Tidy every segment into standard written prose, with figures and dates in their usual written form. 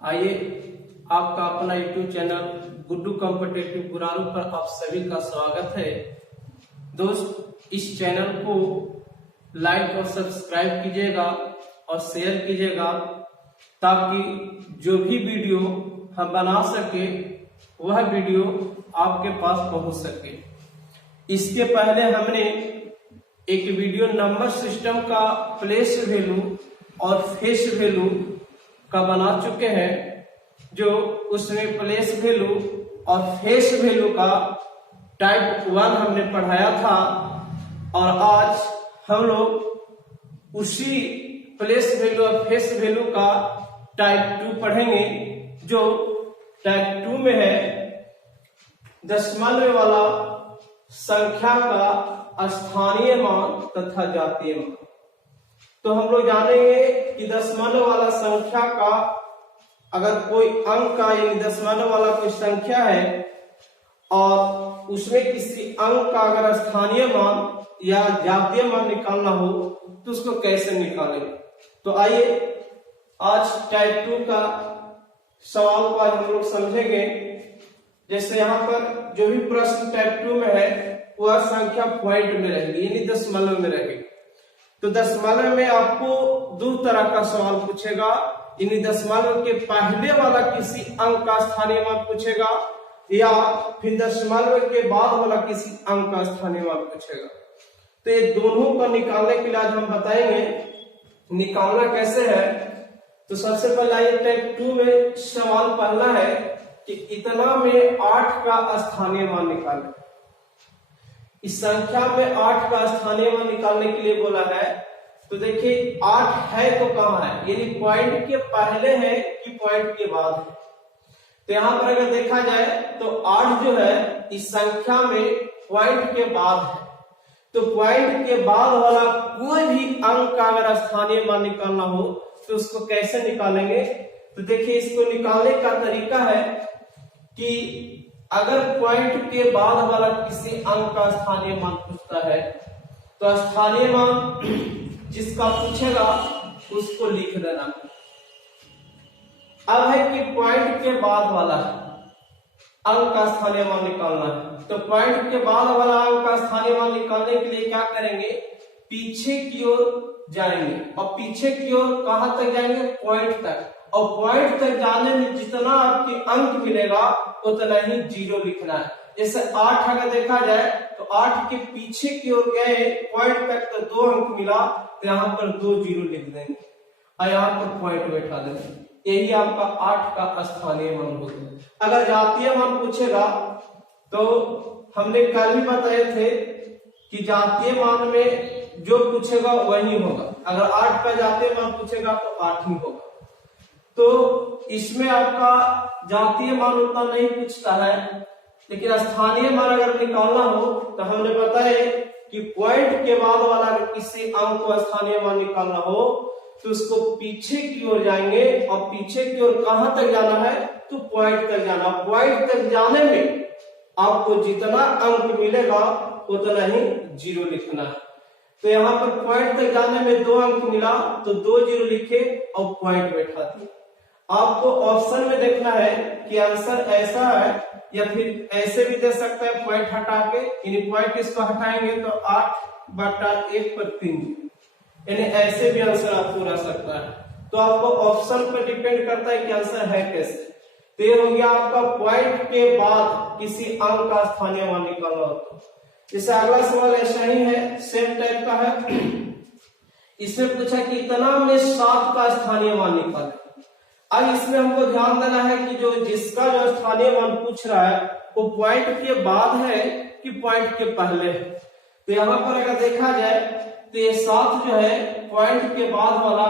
आइए आपका अपना YouTube channel Guddu competitive Guraru पर आप सभी का स्वागत है। दोस्त, इस चैनल को लाइक और सब्सक्राइब कीजिएगा और शेयर कीजिएगा ताकि जो भी वीडियो हम बना सके वह वीडियो आपके पास पहुंच सके। इसके पहले हमने एक वीडियो नंबर सिस्टम का प्लेस वैल्यू और फेस वैल्यू का बना चुके हैं, जो उसमें प्लेस वैल्यू और फेस वैल्यू का टाइप 1 हमने पढ़ाया था। और आज हम लोग उसी प्लेस वैल्यू और फेस वैल्यू का टाइप 2 पढ़ेंगे, जो टाइप 2 में है दशमलव वाला संख्या का स्थानीय मान तथा जातीय मान। तो हम लोग जानेंगे कि दशमलव वाला संख्या का अगर कोई अंक का यानी दशमलव वाला कोई संख्या है और उसमें किसी अंक का अगर स्थानीय मान या जातीय मान निकालना हो तो उसको कैसे निकालेंगे। तो आइए आज टाइप 2 का सवाल को आज हम लोग समझेंगे। जैसे यहाँ पर जो भी प्रश्न टाइप 2 में है वह संख्या पॉइंट में रहेगी यानी दशमलव में रहेगी। तो दशमलव में आपको दो तरह का सवाल पूछेगा, यानी दशमलव के पहले वाला किसी अंक का स्थानीय मान पूछेगा या फिर दशमलव के बाद वाला किसी अंक का स्थानीय मान पूछेगा। तो ये दोनों को निकालने के लिए आज हम बताएंगे निकालना कैसे है। तो सबसे पहले ये टाइप 2 में सवाल पहला है कि इतना में 8 का स्थानीय मान निकालें। इस संख्या में 8 का स्थानीय मान निकालने के लिए बोला है। तो देखिए 8 है तो कहाँ है, यानी पॉइंट के पहले है कि पॉइंट के बाद है। तो यहाँ पर अगर देखा जाए तो 8 जो है इस संख्या में पॉइंट के बाद है। तो पॉइंट के बाद वाला कोई भी अंक का अगर स्थानीय मान निकालना हो तो उसको कैसे निकालेंगे। तो देखिए इसको निकालने का तरीका है कि अगर पॉइंट के बाद वाला किसी अंक का स्थानीय मान पूछता है तो स्थानीय मान जिसका पूछेगा उसको लिख देना। अब है कि पॉइंट के बाद वाला अंक का स्थानीय मान निकालना है। तो पॉइंट के बाद वाला अंक का स्थानीय मान निकालने के लिए क्या करेंगे, पीछे की ओर जाएंगे और पीछे की ओर कहां तक जाएंगे, पॉइंट तक। और पॉइंट तक जाने में जितना आपके अंक मिलेगा उतना ही जीरो लिखना है। जैसे 8 अगर देखा जाए तो 8 के पीछे की ओर गए पॉइंट तक तो 2 अंक मिला, तो यहाँ पर 2 जीरो लिख देंगे और यहाँ पर पॉइंट बैठा देंगे। यही आपका 8 का स्थानीय मान होगा। अगर जातीय मान पूछेगा तो हमने कल भी बताए थे कि जातीय मान में जो पूछेगा वही होगा। अगर 8 का जातीय मान पूछेगा तो 8 ही होगा। तो इसमें आपका जातीय मान उतना नहीं पूछता है, लेकिन स्थानीय मान अगर निकालना हो तो हमने बताया कि पॉइंट के बाद वाला अगर किसी अंक को स्थानीय मान निकालना हो तो उसको पीछे की ओर जाएंगे और पीछे की ओर कहां तक जाना है, तो पॉइंट तक जाना। पॉइंट तक जाने में आपको जितना अंक मिलेगा उतना ही जीरो लिखना है। तो यहाँ पर पॉइंट तक जाने में 2 अंक मिला तो 2 जीरो लिखे और पॉइंट बैठा दिए। आपको ऑप्शन में देखना है कि आंसर ऐसा है या फिर ऐसे भी दे सकता है पॉइंट हटा के, यानी पॉइंट इसको हटाएंगे तो 8/1 पर 3, यानी ऐसे भी आंसर आपको रह सकता है। तो आपको ऑप्शन पर डिपेंड करता है कि आंसर है कैसे। तो ये हो गया आपका पॉइंट के बाद किसी अंक का स्थानीय मान निकालना होता। जैसे अगला सवाल ऐसा ही है, सेम टाइप का है। इसमें पूछा कि इतना में 7 का स्थानीय मान निकालें। अब इसमें हमको ध्यान देना है कि जो जिसका जो स्थानीय मान पूछ रहा है वो पॉइंट के बाद है कि पॉइंट के पहले है। तो यहाँ पर अगर देखा जाए तो ये 7 जो है पॉइंट के बाद वाला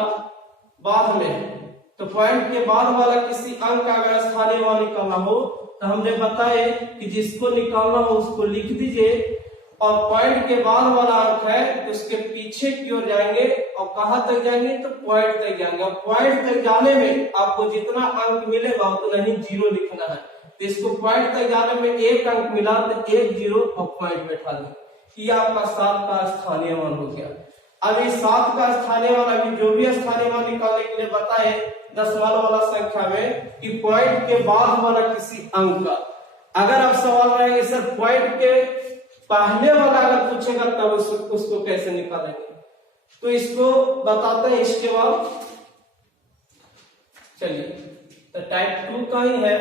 बाद में है। तो पॉइंट के बाद वाला किसी अंक का अगर स्थानीय मान निकालना हो तो हमने बताया कि जिसको निकालना हो उसको लिख दीजिए और पॉइंट के बाद वाला अंक है तो उसके पीछे की ओर जाएंगे और कहां तक जाएंगे, तो पॉइंट तक जाएंगे। और पॉइंट तक जाने में आपको जितना अंक मिलेगा उतना ही जीरो लिखना है। तो इसको पॉइंट तक जाने में 1 अंक मिला तो 1 जीरो और पॉइंट बैठा दें। ये आपका 7 का स्थानीय मान हो गया। अब इस 7 का स्थानीय मान, अभी जो भी स्थानीय मान निकालने के लिए बताए दशमलव वाला संख्या में कि पॉइंट के बाद वाला किसी अंक का, अगर आप सवाल रहेंगे सर पॉइंट के पहले वाला अगर पूछेगा तब उसको कैसे निकालेंगे, तो इसको बताते हैं इसके बाद। चलिए तो टाइप 2 का ही है।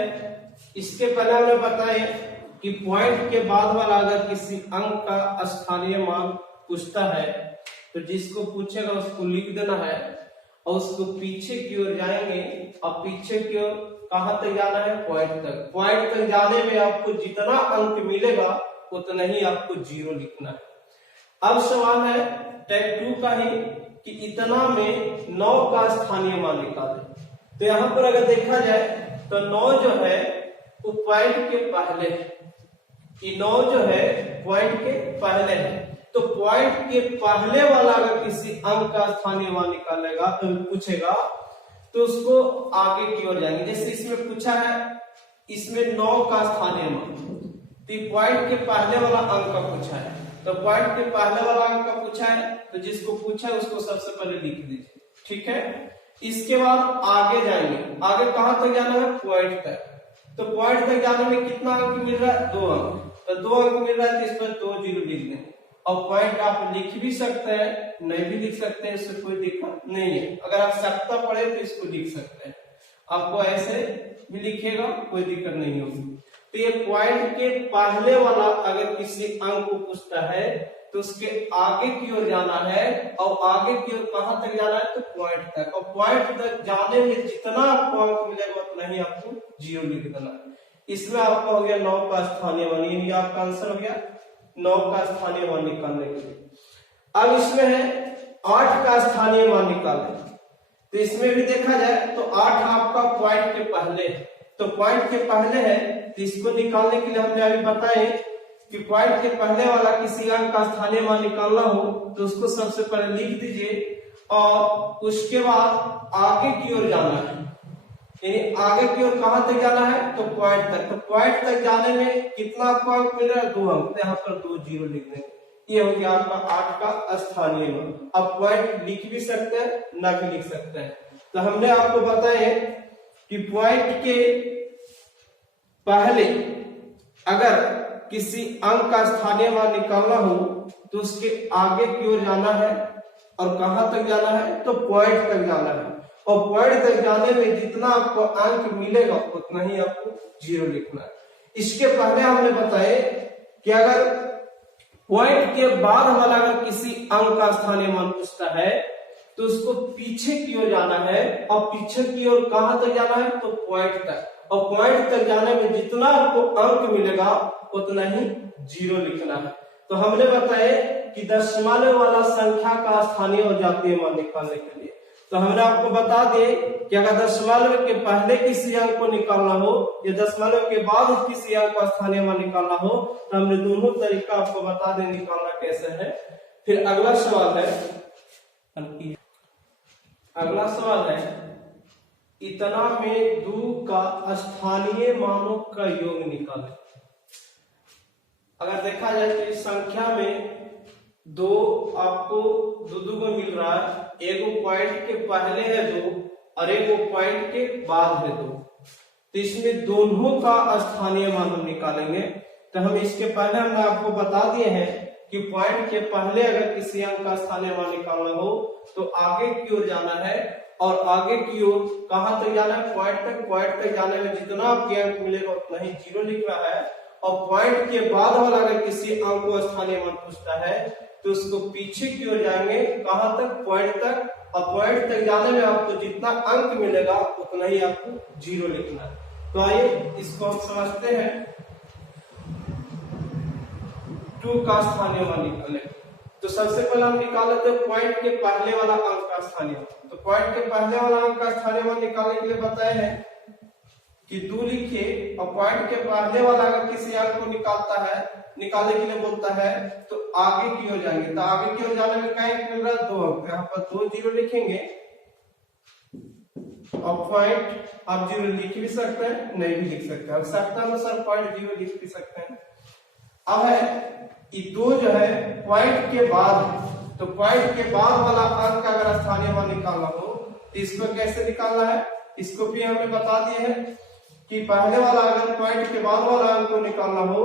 इसके पहले हमने बताया कि पॉइंट के बाद वाला अगर किसी अंक का स्थानीय मान पूछता है तो जिसको पूछेगा उसको लिख देना है और उसको पीछे की ओर जाएंगे और पीछे की ओर कहां तक जाना है, पॉइंट तक। पॉइंट तक जाने में आपको जितना अंक मिलेगा उतना ही आपको 0 लिखना है। अब सवाल है टाइप 2 का ही कि इतना में 9 का स्थानीय मान निकालें। तो यहां पर अगर देखा जाए तो 9 जो है वो पॉइंट के पहले है, कि 9 जो है पॉइंट के पहले है। तो पॉइंट के पहले वाला अगर किसी अंक का स्थानीय मान निकालेगा तो पूछेगा तो उसको आगे की ओर जाएंगे। जैसे इसमें पूछा है, इसमें 9 का स्थानीय मान, तो पॉइंट के पहले वाला अंक का पूछा है, तो पॉइंट के पहले वाला अंक का पूछा है तो जिसको पूछा है उसको सबसे पहले लिख दीजिए, ठीक है। इसके बाद आगे जाएंगे, आगे कहां तक जाना है, पॉइंट तक। तो पॉइंट तक जाने में कितना अंक मिल रहा है, 2 अंक। तो 2 अंक मिल रहा है तो इस पर 2 0 लिख दें। और पॉइंट आप लिख भी सकते हैं, नहीं भी लिख सकते हैं, इससे कोई दिक्कत नहीं है। अगर आप सकता पड़े तो इसको लिख सकते हैं, आपको ऐसे भी लिखेगा कोई दिक्कत नहीं होगी। तो ये पॉइंट के पहले वाला अगर किसी अंक को पूछता है तो उसके आगे की ओर जाना है, और आगे की ओर कहां तक जाना है, तो पॉइंट तक। और पॉइंट तक जाने में जितना आपको अंक मिलेगा उतना ही आपको 0 लिख देना है। इसमें आपका हो गया 9 का स्थानीय मान, यानी आपका आंसर हो गया 9 का स्थानीय मान निकालने के लिए। अब इसमें है 8 का स्थानीय मान निकालने, तो इसमें भी देखा जाए तो 8 आपका पॉइंट के पहले है, तो पॉइंट के पहले है तो इसको निकालने के लिए हमने अभी बताए कि पॉइंट के पहले वाला किसी अंक का स्थानीय मान निकालना हो तो उसको सबसे पहले लिख दीजिए और उसके बाद आगे की ओर जाना है, यानी आगे की ओर कहां तक जाना है, तो पॉइंट तक। तो पॉइंट तक जाने में कितना आपको अंक मिल रहा है, 2 अंक, तो यहाँ पर 2 0 लिख देंगे। ये हो गया आपका 8 का स्थानीय मान। अब पॉइंट लिख भी सकते हैं, ना भी लिख सकते हैं। तो हमने आपको बताया कि पॉइंट के पहले अगर किसी अंक का स्थानीय मान निकालना हो तो उसके आगे की ओर जाना है, और कहां तक जाना है, तो पॉइंट तक जाना है। और पॉइंट तक जाने में जितना आपको अंक मिलेगा उतना ही आपको 0 लिखना है। इसके पहले हमने बताया कि अगर पॉइंट के बाद हमारा अगर किसी अंक का स्थानीय मान पूछता है तो उसको पीछे की ओर जाना है, और पीछे की ओर कहां तक जाना है, तो पॉइंट तक। और पॉइंट तक जाने में जितना आपको अंक मिलेगा उतना ही 0 लिखना है। तो हमने बताया कि दशमलव वाला संख्या का स्थानीय और जातीय मान निकालने के लिए तो हमने आपको बता दिए कि अगर दशमलव के पहले किसी अंक को निकालना हो या दशमलव के बाद किसी अंक का स्थानीय मान निकालना हो तो हमने दोनों तरीका आपको बता दें निकालना कैसे है। फिर अगला सवाल है, अगला सवाल है इतना में 2 का स्थानीय मानों का योग निकालें। अगर देखा जाए तो इस संख्या में 2 आपको 2 को मिल रहा है, एक पॉइंट के पहले है 2 और एक पॉइंट के बाद है 2। तो इसमें दोनों का स्थानीय मान हम निकालेंगे। तो हम इसके पहले हमने आपको बता दिए हैं कि पॉइंट के पहले अगर किसी अंक का स्थानीय मान निकालना हो तो आगे की ओर जाना है, और आगे की ओर कहां तक जाना है, पॉइंट तक। पॉइंट तक जाने में जितना आपके अंक मिलेगा उतना ही 0 लिखना है। और पॉइंट के बाद वाला अगर किसी अंक को स्थानीय मान पूछता है तो उसको पीछे की ओर जाएंगे, कहां तक, पॉइंट तक। और पॉइंट तक जाने में आपको जितना अंक मिलेगा उतना ही आपको 0 लिखना है। तो आइए इसको हम समझते हैं। 2 का स्थानीय मान निकालें तो सबसे पहले हम निकाल लेते हैं पॉइंट के पहले वाला अंक का स्थानीय मान। तो पॉइंट के पहले वाला अंक का स्थानीय मान निकालने के लिए बताया है कि 2 लिखिए, और पॉइंट के पहले वाला अगर किसी अंक को निकालने के लिए बोलता है तो आगे की ओर जाएंगे। तो आगे की ओर जाने में क्या मिल रहा है, 2 अंक। यहाँ पर 2 0 लिखेंगे, और पॉइंट आप 0 लिख भी सकते हैं, नहीं भी लिख सकते हैं। आवश्यकता अनुसार पॉइंट 0 लिख भी सकते हैं। अब है कि 2 जो है पॉइंट के बाद, तो पॉइंट के बाद वाला अंक का अगर स्थानीय मान निकालना हो तो इसको कैसे निकालना है, इसको भी हमें बता दिए हैं कि पहले वाला अगर पॉइंट के बाद वाला अंक को निकालना हो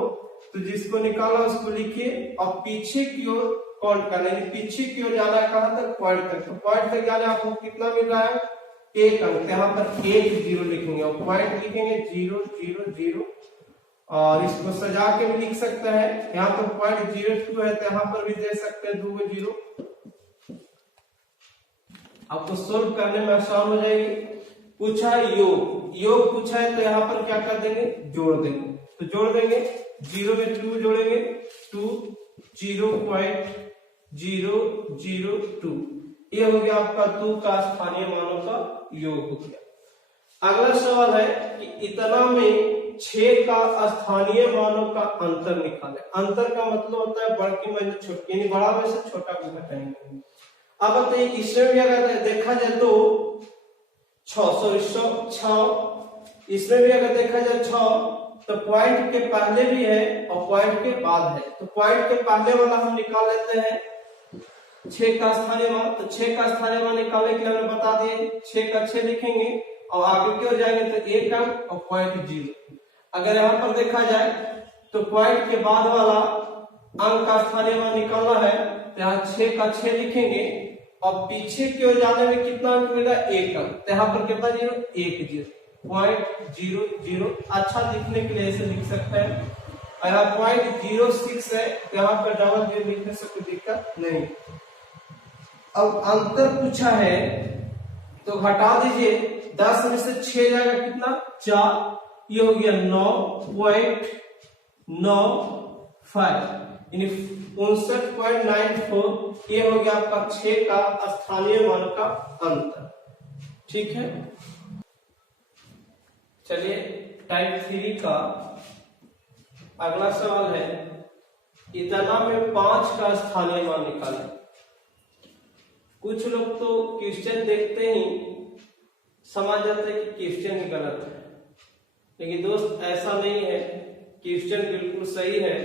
तो जिसको निकालना उसको लिखिए और पीछे की ओर काउंट करना है, पीछे की ओर जाना है कहां तक, पॉइंट तक। तो पॉइंट तक जाने आपको कितना मिल रहा है, 1 अंक। यहाँ पर 1 0 लिखेंगे और पॉइंट लिखेंगे 0 0 0 और इसको सजा के भी लिख सकते हैं। यहाँ पर पॉइंट 02 है तो यहाँ पर भी दे सकते हैं 2 0। आपको सोल्व करने में आसान हो जाएगी। पूछा है योग पूछा है तो यहाँ पर क्या कर देंगे, जोड़ देंगे। तो जोड़ देंगे, 0 में 2 जोड़ेंगे, 2 0.002, ये हो गया आपका 2 का स्थानीय मानों का योग हो गया। अगला सवाल है कि इतना में 6 का स्थानीय मानों का अंतर निकालें। अंतर का मतलब होता है बड़की में से छोटी, यानी बड़ा में से छोटा को घटाएंगे। अब बताइए इसमें भी अगर देखा जाए तो 6 इसमें भी अगर देखा जाए 6 तो पॉइंट के पहले भी है और पॉइंट के बाद है। तो पॉइंट के पहले वाला हम निकाल लेते हैं 6 का स्थानीय मान। तो 6 का स्थानीय मान निकालने के लिए हमने बता दिए 6 का 6 लिखेंगे और आगे की ओर जाएंगे तो 1 अंक और पॉइंट 0। अगर यहाँ पर देखा जाए तो पॉइंट के बाद वाला अंक का स्थानीय मान निकालना है तो यहाँ 6 का 6 लिखेंगे और पीछे की ओर जाने में कितना अंक मिलेगा, 1 अंक। तो यहाँ पर कितना 0, 1 0 0.00। अच्छा लिखने के लिए ऐसे लिख सकते हैं। और यहाँ 0.06 है तो यहाँ पर डबल 0 लिखने से कोई दिक्कत नहीं। अब अंतर पूछा है तो घटा दीजिए, 10 में से 6 जाएगा कितना, 4, ये हो गया 9.95 यानी 59.94। ये हो गया आपका 6 का स्थानीय मान का अंतर। ठीक है, चलिए टाइप 3 का अगला सवाल है, इतना में 5 का स्थानीय मान निकालें। कुछ लोग तो क्वेश्चन देखते ही समझ जाते हैं कि क्वेश्चन ही गलत है, लेकिन दोस्त ऐसा नहीं है, क्वेश्चन बिल्कुल सही है।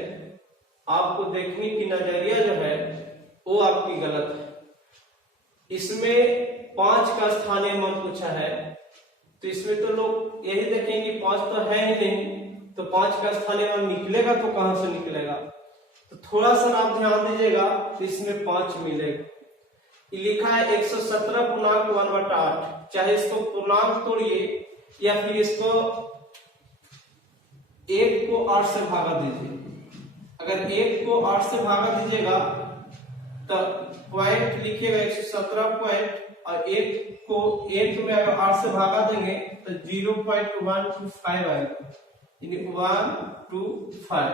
आपको देखने की नजरिया जो है वो आपकी गलत है। इसमें 5 का स्थानीय मान पूछा है तो इसमें तो लोग यही देखेंगे 5 तो है ही नहीं, तो 5 का स्थानीय मान निकलेगा तो कहां से निकलेगा। तो थोड़ा सा आप ध्यान दीजिएगा तो इसमें 5 मिलेगा। ये लिखा है 117.1/8, चाहे इसको पूर्णांक तोड़िए या फिर इसको 1 को 8 से भागा दीजिए। अगर 1 को 8 से भागा दीजिएगा तो पॉइंट लिखिएगा 117 पॉइंट, और 1 को 1 में अगर 8 से भागा देंगे तो 0.125 आएगा, यानी 125।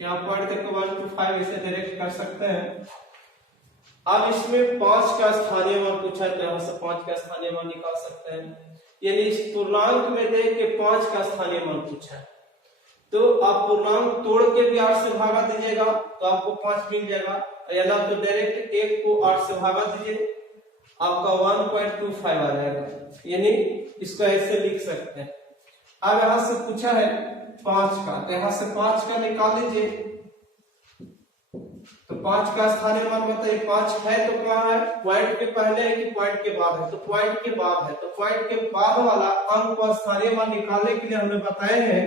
यहाँ पॉइंट तक 125 ऐसे डायरेक्ट कर सकते हैं। अब इसमें 5 का स्थानीय मान पूछा है तो यहाँ से 5 का स्थानीय मान निकाल सकते हैं। यानी इस पूर्णांक में दे के 5 का स्थानीय मान पूछा है तो आप पूर्णांक तोड़ के भी 8 से भागा दीजिएगा तो आपको 5 मिल जाएगा, या ना तो डायरेक्ट 1 को 8 से भागा दीजिए, आपका 1.25 आ जाएगा। यानी इसको ऐसे लिख सकते हैं। अब यहां से पूछा है 5 का, तो यहां से 5 का निकाल लीजिए। तो 5 का स्थानीय मान बताइए, 5 है तो कहाँ है, पॉइंट के पहले है कि पॉइंट के बाद है, तो पॉइंट के बाद है। तो पॉइंट के बाद वाला अंक का स्थानीय मान निकालने के लिए हमने बताए हैं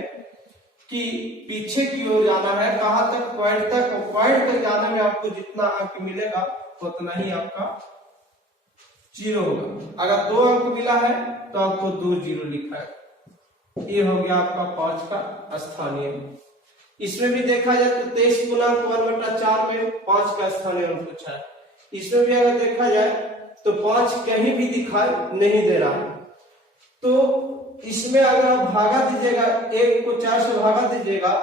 कि पीछे की ओर जाना है, कहां तक, पॉइंट तक। और पॉइंट तक जाने में आपको जितना अंक मिलेगा उतना ही आपका 0 होगा। अगर 2 अंक मिला है तो आपको 2 0 लिखा है। ये हो गया आपका 5 का स्थानीय। इसमें भी देखा जाए तो 23.1/4 में 5 का स्थानीय पूछा है। इसमें भी अगर देखा जाए तो 5 कहीं भी दिखाई नहीं दे रहा है, तो इसमें अगर आप भागा दीजिएगा, 1 को 4 से भागा दीजिएगा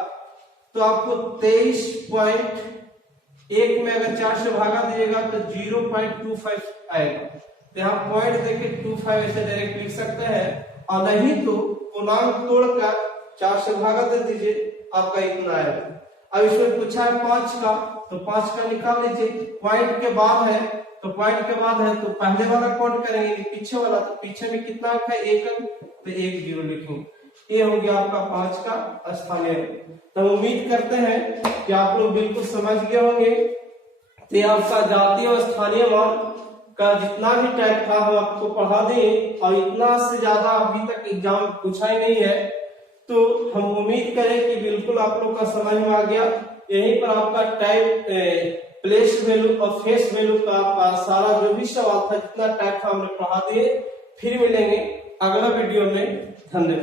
तो आपको 23.1 में अगर 4 से भागा दीजिएगा तो 0.25 आएगा। तो यहाँ पॉइंट देके 25 ऐसे डायरेक्ट लिख सकते हैं, और नहीं तो पूर्णांक तोड़कर 4 से भागा दे दीजिए, आपका इतना आएगा। अब इसमें पूछा है 5 का, तो 5 का निकाल लीजिए। पॉइंट के बाद है तो पॉइंट के बाद है तो पहले वाला काउंट करेंगे, पीछे वाला, तो पीछे में कितना अंक है, 1 अंक, तो 1 0 लिखेंगे। ये हो गया आपका 5 का स्थानीय। तो उम्मीद करते हैं कि आप लोग बिल्कुल समझ गए होंगे। तो आपका जातीय और स्थानीय मान का जितना भी टाइप था हम आपको पढ़ा दें, और इतना से ज्यादा अभी तक एग्जाम पूछा ही नहीं है, तो हम उम्मीद करें कि बिल्कुल आप लोग का समझ में आ गया। यहीं पर आपका टाइप, प्लेस वैल्यू और फेस वैल्यू का आपका सारा जो भी सवाल था, जितना टाइप था हमने पढ़ा दिए। फिर मिलेंगे अगला वीडियो में। धन्यवाद।